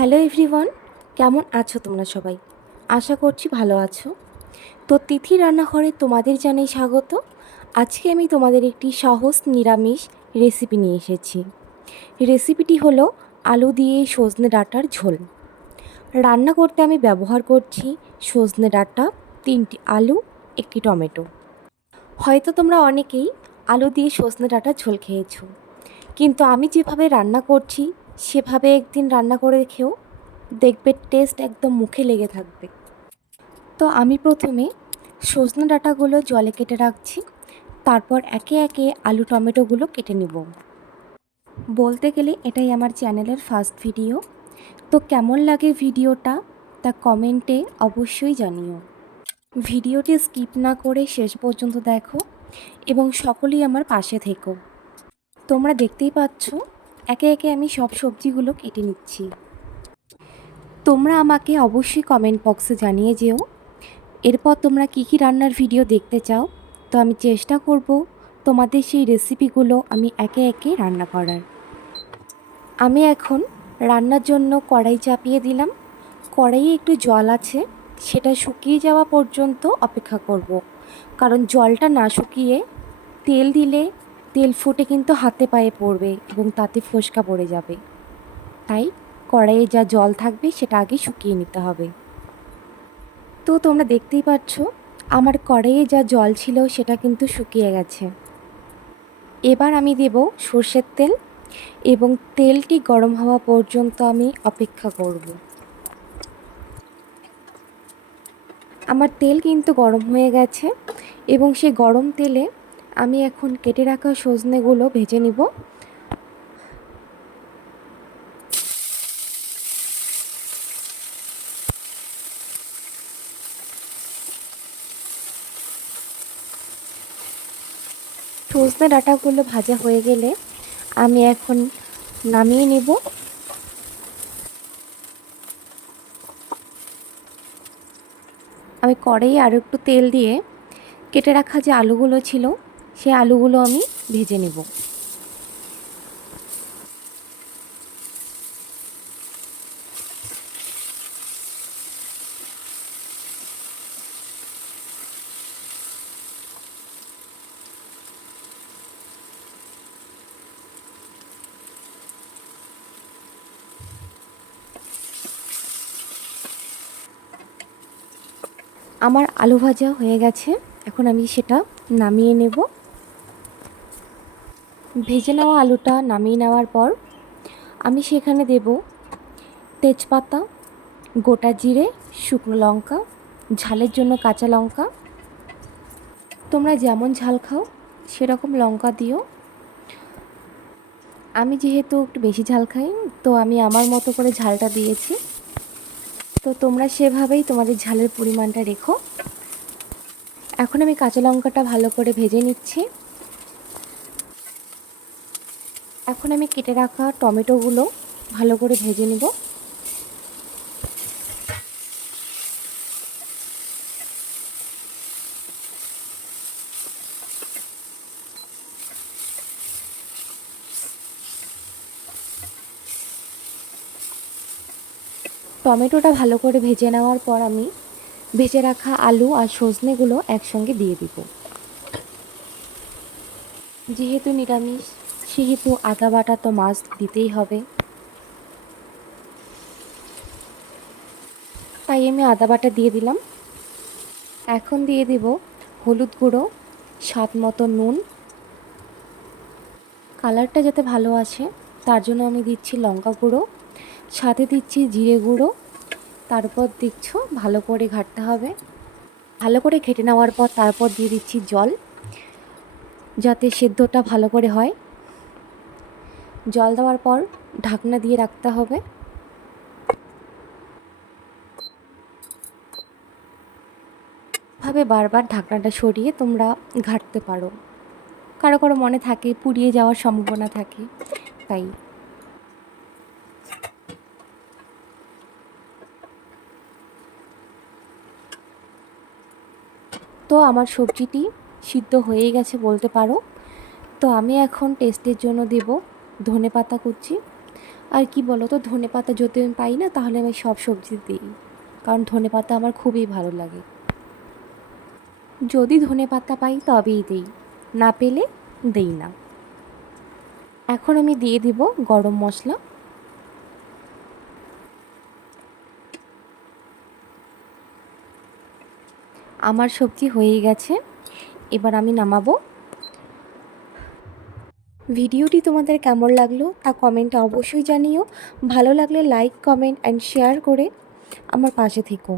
Hello everyone, কেমন আছো তোমরা সবাই? আশা করছি ভালো আছো। তো তিথি রান্নাঘরে তোমাদের জানাই স্বাগত। আজকে আমি তোমাদের একটি সহজ নিরামিষ রেসিপি নিয়ে এসেছি। রেসিপিটি হলো আলু দিয়ে সজনে ডাঁটার ঝোল। রান্না করতে আমি ব্যবহার করছি সজনে ডাঁটা, 3টি আলু, একটি টমেটো। হয়তো তোমরা অনেকেই আলু দিয়ে সজনে ডাঁটার ঝোল খেয়েছো, কিন্তু আমি যেভাবে রান্না করছি সেভাবে একদিন রান্না করে খেও, দেখবে টেস্ট একদম মুখে লেগে থাকবে। তো আমি প্রথমে সজনে ডাঁটাগুলো জলে কেটে রাখছি, তারপর একে একে আলু টমেটোগুলো কেটে নেব। বলতে গেলে এটাই আমার চ্যানেলের ফার্স্ট ভিডিও। তো কেমন লাগে ভিডিওটা তা কমেন্টে অবশ্যই জানিও। ভিডিওটি স্কিপ না করে শেষ পর্যন্ত দেখো এবং সকলেই আমার পাশে থেকো। তোমরা দেখতেই পাচ্ছ একে একে আমি সব সবজিগুলো কেটে নিচ্ছি। তোমরা আমাকে অবশ্যই কমেন্ট বক্সে জানিয়ে যেও এরপর তোমরা কী কী রান্নার ভিডিও দেখতে চাও। তো আমি চেষ্টা করব তোমাদের সেই রেসিপিগুলো আমি একে একে রান্না করার। আমি এখন রান্নার জন্য কড়াই চাপিয়ে দিলাম। কড়াইয়ে একটু জল আছে, সেটা শুকিয়ে যাওয়া পর্যন্ত অপেক্ষা করব, কারণ জলটা না শুকিয়ে তেল দিলে তেল ফুটে কিন্তু হাতে পায়ে পড়বে এবং তাতে ফোসকা পড়ে যাবে। তাই কড়াইয়ে যা জল থাকবে সেটা আগে শুকিয়ে নিতে হবে। তো তোমরা দেখতেই পাচ্ছ আমার কড়াইয়ে যা জল ছিল সেটা কিন্তু শুকিয়ে গেছে। এবার আমি দেব সর্ষের তেল এবং তেলটি গরম হওয়া পর্যন্ত আমি অপেক্ষা করব। আমার তেল কিন্তু গরম হয়ে গেছে এবং সেই গরম তেলে আমি এখন কেটে রাখা সজনেগুলো ভেজে নিব। সজনে ডাঁটাগুলো ভাজা হয়ে গেলে আমি এখন নামিয়ে নেব। আমি কড়াইয়ে আরও একটু তেল দিয়ে কেটে রাখা যে আলুগুলো ছিল সেই আলুগুলো আমি ভেজে নেব। আমার আলু ভাজা হয়ে গেছে, এখন আমি সেটা নামিয়ে নেব। ভেজে নেওয়া আলুটা নামিয়ে নেওয়ার পর আমি সেখানে দেব তেজপাতা, গোটা জিরে, শুকনো লঙ্কা, ঝালের জন্য কাঁচা লঙ্কা। তোমরা যেমন ঝাল খাও সেরকম লঙ্কা দিও। আমি যেহেতু একটু বেশি ঝাল খাই, তো আমি আমার মতো করে ঝালটা দিয়েছি। তো তোমরা সেভাবেই তোমাদের ঝালের পরিমাণটা রেখো। এখন আমি কাঁচা লঙ্কাটা ভালো করে ভেজে নিচ্ছি। এখন আমি কেটে রাখা টমেটোগুলো ভালো করে ভেজে নেব। টমেটোটা ভালো করে ভেজে নেওয়ার পর আমি ভেজে রাখা আলু আর সজনেগুলো একসঙ্গে দিয়ে দিব। যেহেতু নিরামিষ সেহেতু আদা বাটা তো মাস্ট দিতেই হবে, তাই আমি আদা বাটা দিয়ে দিলাম। এখন দিয়ে দেব হলুদ গুঁড়ো, স্বাদ মতো নুন। কালারটা যাতে ভালো আসে তার জন্য আমি দিচ্ছি লঙ্কা গুঁড়ো, সাথে দিচ্ছি জিরে গুঁড়ো। তারপর দেখছো ভালো করে ঘাঁটতে হবে। ভালো করে ঘেঁটে নেওয়ার পর তারপর দিয়ে দিচ্ছি জল, যাতে সেদ্ধটা ভালো করে হয়। জল দেওয়ার পর ঢাকনা দিয়ে রাখতে হবে। ভাবে বারবার ঢাকনাটা সরিয়ে তোমরা ঘাঁটতে পারো। কারো কারো মনে থাকে পুড়িয়ে যাওয়ার সম্ভাবনা থাকে, তাই। তো আমার সবজিটি সিদ্ধ হয়েই গেছে বলতে পারো। তো আমি এখন টেস্টের জন্য দেব ধনেপাতা কুচি আর কি বলো তো, ধনেপাতা যদি আমি পাই না তাহলে আমি সব সবজি দিই, কারণ ধনেপাতা আমার খুবই ভালো লাগে। যদি ধনেপাতা পাই তবেই দিই, না পেলে দিই না। এখন আমি দিয়ে দিব গরম মশলা। আমার সবজি হয়েই গেছে, এবার আমি নামাবো। ভিডিওটি তোমাদের কেমন লাগলো তা কমেন্টে অবশ্যই জানিও। ভালো লাগলে লাইক, কমেন্ট অ্যান্ড শেয়ার করে আমার পাশে থেকো।